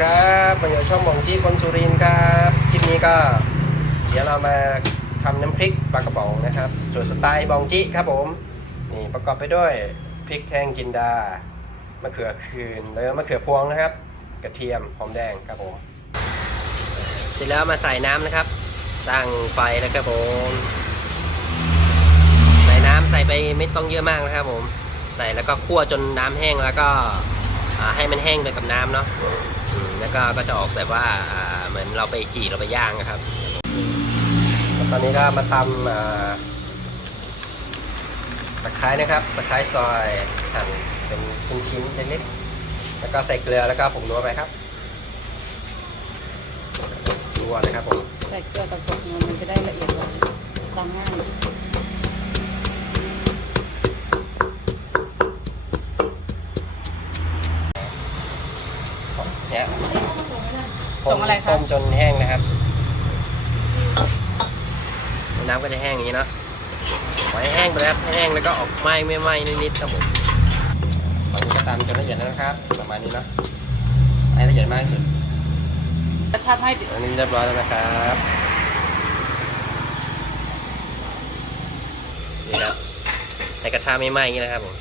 ครับมาอยู่ช่องบองจี้คนสุรินทร์ครับคลิปนี้ก็ เดี๋ยวเรามาทำน้ำพริกปลากระป๋องนะครับส่วนสไตล์บองจี้ครับผมนี่ประกอบไปด้วยพริกแห้งจินดามะเขือคืนแล้วมะเขือพวงนะครับ กระเทียมหอมแดงครับผมเสร็จแล้วมาใส่น้ำนะครับตั้งไฟแล้วครับผมใส่น้ำใส่ไปไม่ต้องเยอะมากนะครับผม ใส่แล้วก็คั่วจนน้ำแห้งแล้วก็ให้มันแห้งไปกับน้ำเนาะ แล้วก็ก็จะออกแบบว่าเหมือนเราไปจี่เราไปย่างนะครับ ตอนนี้ก็มาตำตะไคร้นะครับตะไคร้ซอยหั่นเป็นชิ้นชิ้นๆเล็กๆแล้วก็ใส่เกลือแล้วก็ผงนัวไปครับนัวนะครับผมใส่เกลือกับกบมันมันจะได้ละเอียดกว่าตำง่าย ส่งอะไรคะ ต้มจนแห้งนะครับน้ำ ก็จะแห้งอย่างนี้เนาะปล่อยให้แห้งไปแล้วให้แห้งแล้วก็ออกไหม้ไม่ไหม้นิดๆครับผมตอนนี้ก็ตามจนละเอียดแล้วนะครับประมาณนี้เนาะให้ละเอียดมากที่สุดจะทำให้อันนี้เรียบร้อยแล้วนะครับนี่ครับในกระทะไม่ไหม้อย่างนี้นะครับผม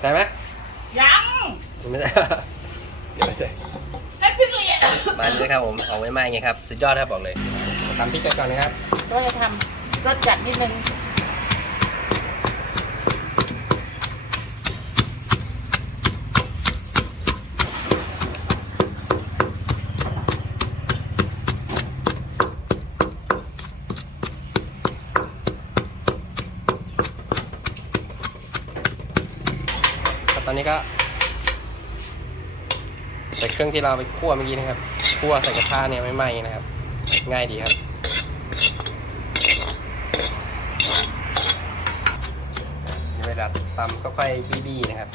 ใส่ไหมยังไม่ใส่ เดี๋ยวไม่ใส่ ให้พริกละเอียด มาเลยครับผ มเอาไว้ไหม้ไงครับ สุดยอดครับบอกเลยทำพริกกันก่อนนะครับ ก็จะทำรสจัดนิดนึงตอนนี้ก็ใส่เครื่องที่เราไปคั่วเมื่อกี้นะครับ คั่วใส่กระทะเนี่ยไม่ไหม้นะครับ ง่ายดีครับ เวลาตำก็ค่อยบี้ๆนะครับ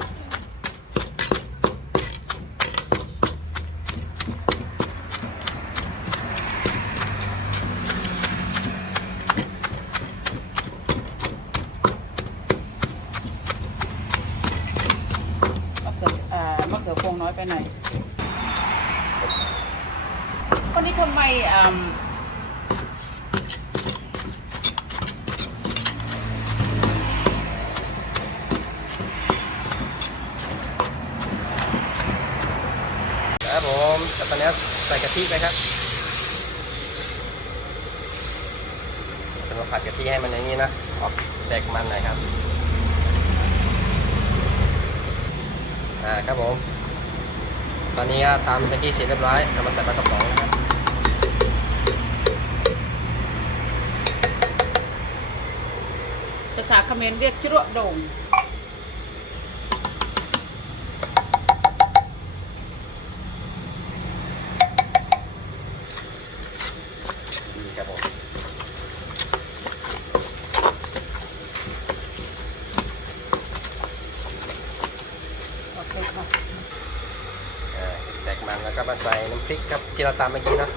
มะเขือเอ่อมะเขือพวงน้อยไปหน่อย นนี้ทำไมอ่าครับผมตอนนี้ใส่กะทิไปครับจะมาผัดกะทิให้มันอย่างนี้นะออกแดกมันหน่อยครับอ่าครับผม ตอนนี้ตามเป็นที่เสร็จเรียบร้อยเรามาใส่ปลากระป๋องนะครับ ภาษาเขมรเรียกจุระโด่งดีครับผมโอเคค่ะ อ่าแดกมันแล้วก็มาใส่น้ำพริกครับที่เราตามเมื่อกี้เนาะ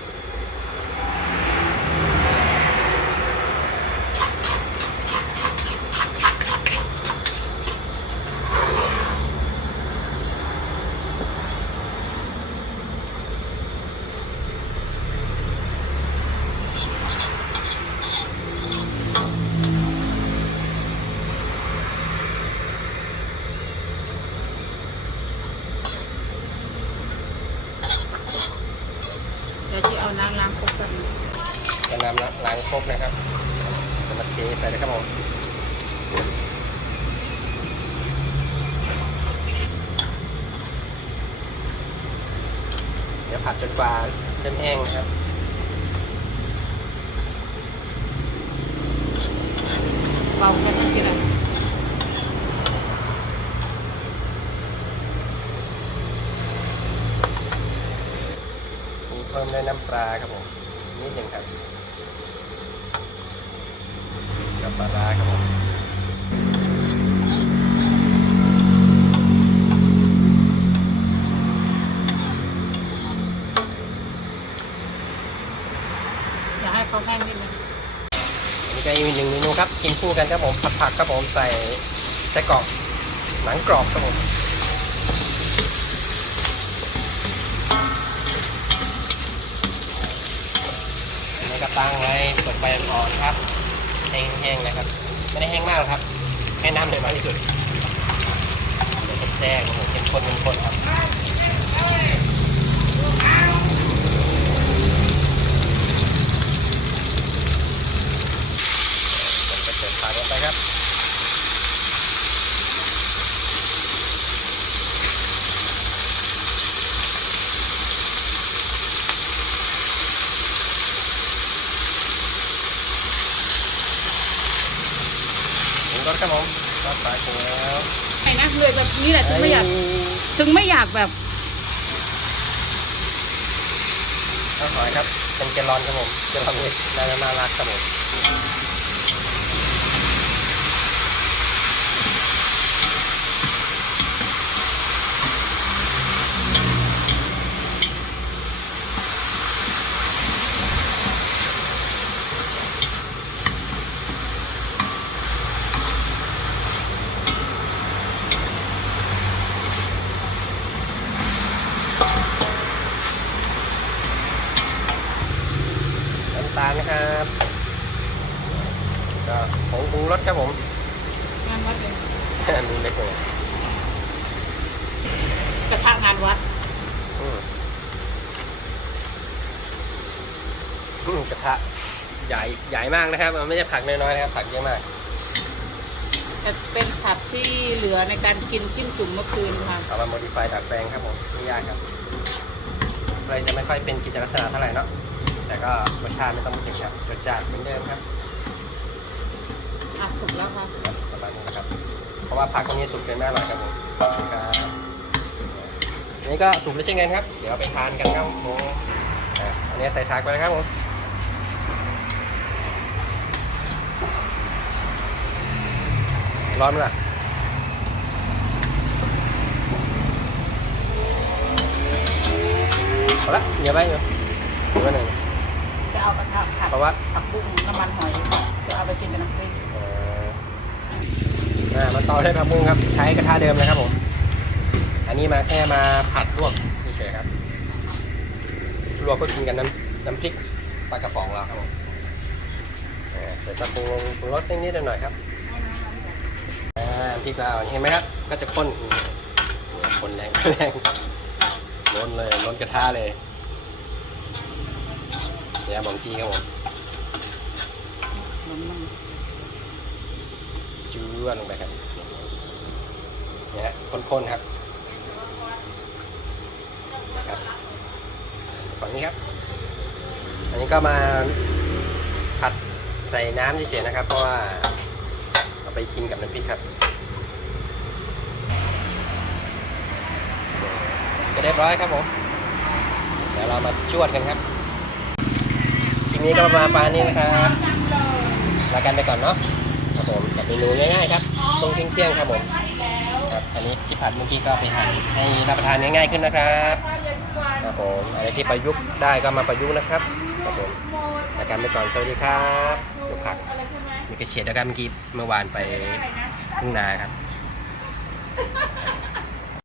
น้ำล้างครบกันจะนำล้างครบนะครับจะมาเทใส่เลยครับผมเดี๋ยวผัดจนกว่าเริ่มแห้งนะครับาแค่นั้นทีละ มีเพิ่ม ด้วยน้ำปลาครับผมนิดหนึ่งครับกับปลาร้าครับผมอย่าให้เขาแห้งนิดนึงอันนี้ก็อีกหนึ่งเมนูครับครับ กินคู่กันครับผมผัดผักครับผมใส่ไส้กรอกหนังกรอบครับผมอันนี้ก็ ตั้งไว้ตกไปอ่อนครับแห้งๆนะครับ ไม่ได้แห้งมากหรอกครับให้น้ำเลยมากที่สุดเดี๋ยวแซ่บๆครับผมเข้มข้นเข้มข้นครับ ผมจะเปิดฝาลงไปครับ ถึงรถครับ ผมรถสายถึงแล้วไอ้นะเลยแบบนี้แหละถึงไม่อยากถึงไม่อยากแบบข้าวหอยครับเป็นแกลลอนครับผมแกลลอนเล็กน่าจะน่ารักครับผม น้ำตาลนะครับก็ผงปรุงรสครับผมงานวัดเลยอันนี้เล็กเลยกระทะงานวัดอืมอืมกระทะใหญ่ใหญ่มากนะครับมันไม่ใช่ผักน้อยๆนะครับ ผักเยอะมากจะเป็นผักที่เหลือในการกินจิ้มจุ่มเมื่อคืนค่ะเอามาโมดิฟายดัดแปลงครับผมไม่ยากครับเลยจะไม่ค่อยเป็นกิจลักษณะเท่าไหร่เนาะ แต่ก็รสชาติไม่ต้องพูดถึงครับรสชาติเหมือนเดิมครับอะสุกแล้วค่ะครับประมาณนี้นะครับ เพราะว่าผักตรงนี้สุกเป็นแม่อร่อยครับผมครับอันนี้ก็สุกแล้วเช่นกันครับ เดี๋ยวไปทานกันครับผมอะอันนี้ใส่ถาดไปเลยครับผมร้อนไหมล่ะเอาละอย่า จะเอากระทะผัดเพราะว่าผักบุ้งน้ำมันหอยจะเอาไปกินกับน้ำพริกเอ่ออ่ามาต่อด้วยผักบุ้งครับ ใช้กระทะเดิมนะครับผม อันนี้มาแค่มาผัดลวกเฉยๆครับลวกก็กินกันน้ำน้ำพริกปลากระป๋องเราครับผมอ่าใส่สปรุงปรุงรสนิดๆหน่อยๆครับอ่าน้ำพริกเราเห็นไหมครับ ก็จะข้นอืมคนแรงแรงล้นเลยล้นกระทะเลย สียบองจีครับผมน้ำมันจืดลงไปครับเนี่ยฮะข้นๆครับครับฝั่งนี้ครับ อันนี้ก็มาผัดใส่น้ำเฉยๆนะครับ เพราะว่าเอาไปกินกับน้ำพริกครับก็เรียบร้อยครับผมเดี๋ยวเรามาชวดกันครับ คลิปนี้ก็ประมาณปานนี้นะครับลากันไปก่อนเนาะครับผมกับเมนูง่ายๆครับตรงเที่ยงๆครับผมครับอันนี้ที่ผัดเมื่อกี้ก็ไปทานให้รับประทานง่ายๆขึ้นนะครับครับผมอะไรที่ประยุกต์ได้ก็มาประยุกต์นะครับครับผมล้วกันไปก่อนสวัสดีครับดูผักมีกระเฉดแล้วกันเมื่อกี้เมื่อวานไปทุ่งนาครับ